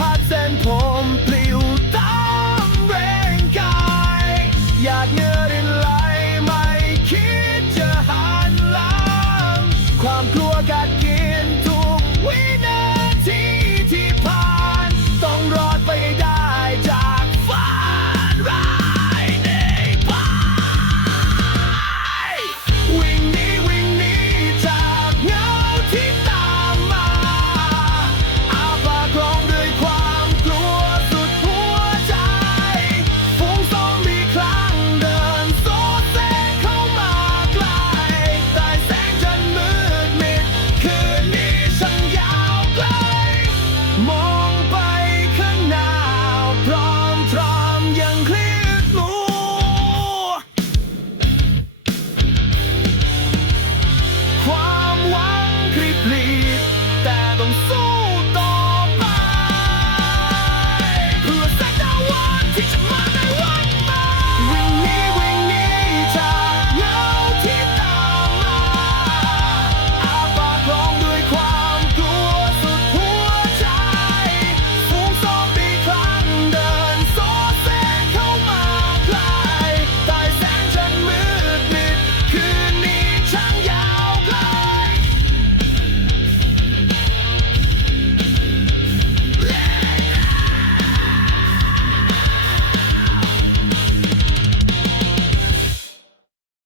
Patzenpumpe.